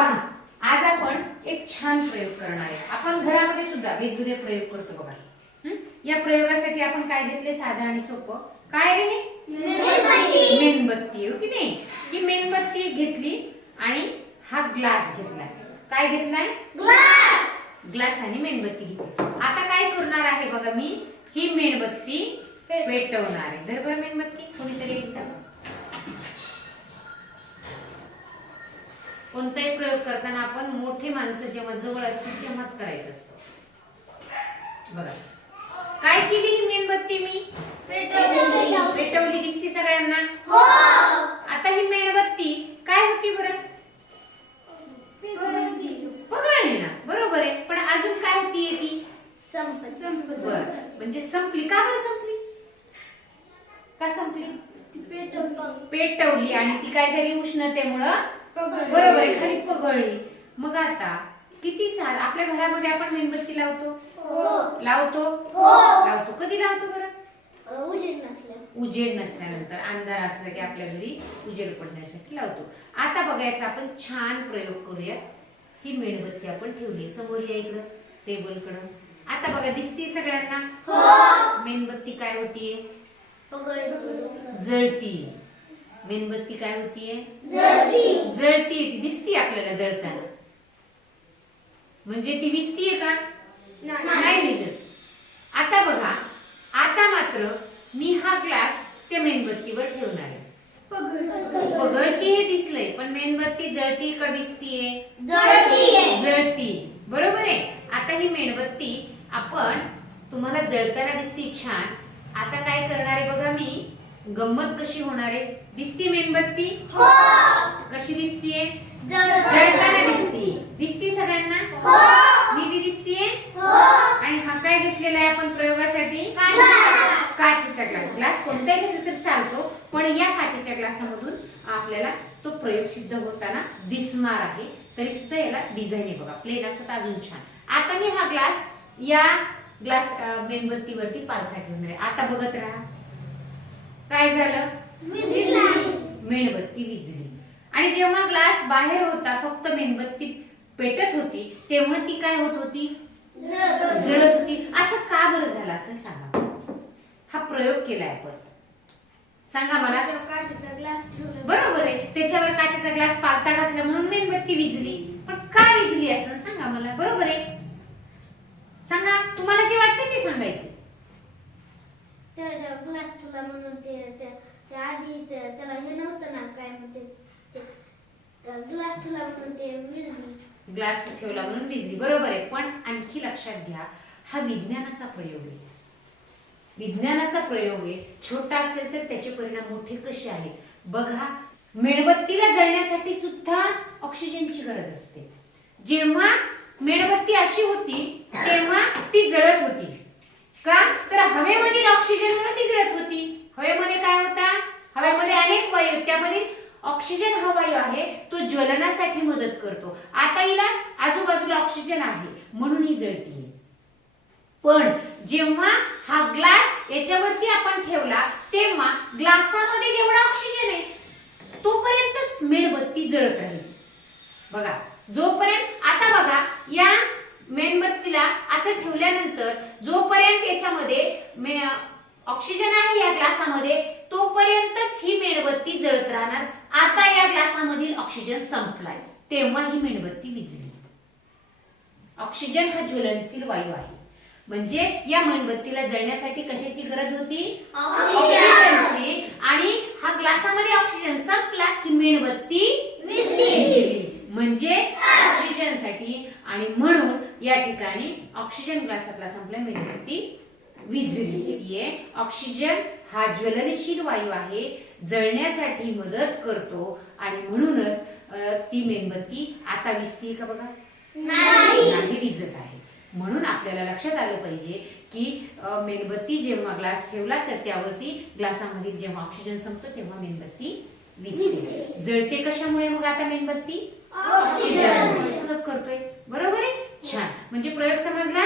पहा, आज आपण एक छान प्रयोग करणार आहे. आपण घरामध्ये सुद्धा वेगवेगळे प्रयोग करतो बघा. या प्रयोगासाठी आपण काय घेतले? साधं आणि सोपं. काय रे? मेणबत्ती. हो की नाही? ही मेणबत्ती घेतली आणि हा ग्लास घेतलाय. काय घेतलाय? ग्लास आणि मेणबत्ती घेतली. आता काय करणार आहे बघा, मी ही मेणबत्ती पेटवणार आहे. धर बरं मेणबत्ती, कोणीतरी एक सांग. कोणताही प्रयोग करताना आपण मोठे माणसं जेव्हा जवळ असतील तेव्हाच करायचं असतं. बघा, काय केली ही मेणबत्ती? मी पेटवली. दिसती सगळ्यांना? हो. आता ही मेणबत्ती काय होती बरं? पगळली ना, बरोबर आहे. पण अजून काय होती ती? बरं, म्हणजे संपली. का बरं संपली? का संपली? पेटवली आणि ती काय झाली? उष्णतेमुळं बरोबर आहे, खाली पगळली. मग आता किती साल आपल्या घरामध्ये आपण मेणबत्ती लावतो? लावतो. कधी लावतो बरं? उजेड नसल्यानंतर, अंधार असला की आपल्या घरी उजेड पडण्यासाठी लावतो. आता बघायचं आपण छान प्रयोग करूया. ही मेणबत्ती आपण ठेवली समोर, या इकडं टेबलकडं. आता बघा, दिसते सगळ्यांना? मेणबत्ती काय होतीये? जळती. मेणबत्ती काय होतीये? जळती. दिसती आपल्याला जळताना. म्हणजे ती विजतीये का? नाही विजत. आता बघा, आता मात्र मी हा ग्लास त्या मेणबत्तीवर ठेवणार आहे. पगळती हे दिसलंय, पण मेणबत्ती जळती का विजतीये? जळती. बरोबर आहे. आता ही मेणबत्ती आपण, तुम्हाला जळताना दिसती छान. आता काय करणार आहे बघा, मी गंमत कशी होणार आहे. दिसती मेणबत्ती? कशी दिसतीये? जळताना दिसती सगळ्यांना? नीती दिसतीये? आणि हा काय घेतलेला आहे आपण प्रयोगासाठी? काचेचा ग्लास. ग्लास कोणताही घेतला तर चालतो, पण या काचेच्या ग्लासामधून आपल्याला तो प्रयोग सिद्ध होताना दिसणार आहे. तरी सुद्धा याला डिझाईन आहे बघा, प्लेन असं अजून छान. आता मी हा ग्लास या मेणबत्तीवरती पालथा ठेवणार आहे. आता बघत राहा, काय झालं? मेणबत्ती विझली. आणि जेव्हा ग्लास बाहेर होता, फक्त मेणबत्ती पेटत होती, तेव्हा ती काय होत होती? जळत होती. असं का बरं झालं असेल सांगा? हा प्रयोग केलाय आपण, सांगा मला. बरोबर आहे, त्याच्यावर काचेचा ग्लास पालथा घातला म्हणून मेणबत्ती विझली. पण का विझली असेल सांगा मला? बरोबर आहे, सांगा. तुम्हाला जे वाटतं ते सांगायचं. ग्लास ठेवला म्हणून ते आधी त्याला हे नव्हतं ना, काय म्हणते, ग्लास ठेवला म्हणून ते विझली. ग्लास ठेवला म्हणून विझली, बरोबर आहे. पण आणखी लक्षात घ्या, हा विज्ञानाचा प्रयोग आहे. विज्ञानाचा प्रयोग आहे. छोटा असेल तर त्याचे परिणाम मोठे कसे आहेत बघा. मेणबत्तीला जळण्यासाठी सुद्धा ऑक्सिजनची गरज असते. जेव्हा मेणबत्ती अशी होती तेव्हा ती जळत होती का? तर हवेमधील ऑक्सिजनमुळे ती जळत होती. हवेमध्ये काय होता? हवेमध्ये अनेक वायू आहेत, त्यामध्ये ऑक्सिजन हा वायू आहे, तो ज्वलनासाठी मदत करतो. आता हिला आजूबाजूला ऑक्सिजन आहे म्हणून ही जळतीये. पण जेव्हा हा ग्लास याच्यावरती आपण ठेवला, तेव्हा ग्लासामध्ये जेवढा ऑक्सिजन आहे तोपर्यंतच मेणबत्ती जळत राहील बघा. जोपर्यंत, आता बघा, या मेणबत्तीला असं ठेवल्यानंतर जोपर्यंत याच्यामध्ये ऑक्सिजन आहे या ग्लासामध्ये, तोपर्यंतच ही मेणबत्ती जळत राहणार. आता या ग्लासामधील ऑक्सिजन संपलाय, तेव्हा ही मेणबत्ती विझली. ऑक्सिजन हा ज्वलनशील वायू आहे. म्हणजे या मेणबत्तीला जळण्यासाठी कशाची गरज होती? ऑक्सिजनची. आणि हा ग्लासामध्ये ऑक्सिजन संपला की मेणबत्ती विझली. म्हणजे ऑक्सिजनसाठी. आणि म्हणून या ठिकाणी ऑक्सिजन ग्लासातला संपला, मेणबत्ती विझली. ऑक्सिजन हा ज्वलनशील वायू आहे, जळण्यासाठी मदत करतो. आणि म्हणूनच ती मेणबत्ती आता विझते का बघा? नाही विझत आहे. म्हणून आपल्याला लक्षात आलं पाहिजे की मेणबत्ती जेव्हा ग्लास ठेवला तर त्यावरती ग्लासामध्ये जेव्हा ऑक्सिजन संपतो तेव्हा मेणबत्ती विझते. जळते कशामुळे मग आता मेणबत्ती? ऑक्सिजन मदत करतोय. बरोबर आहे, छान. म्हणजे प्रयोग समजला?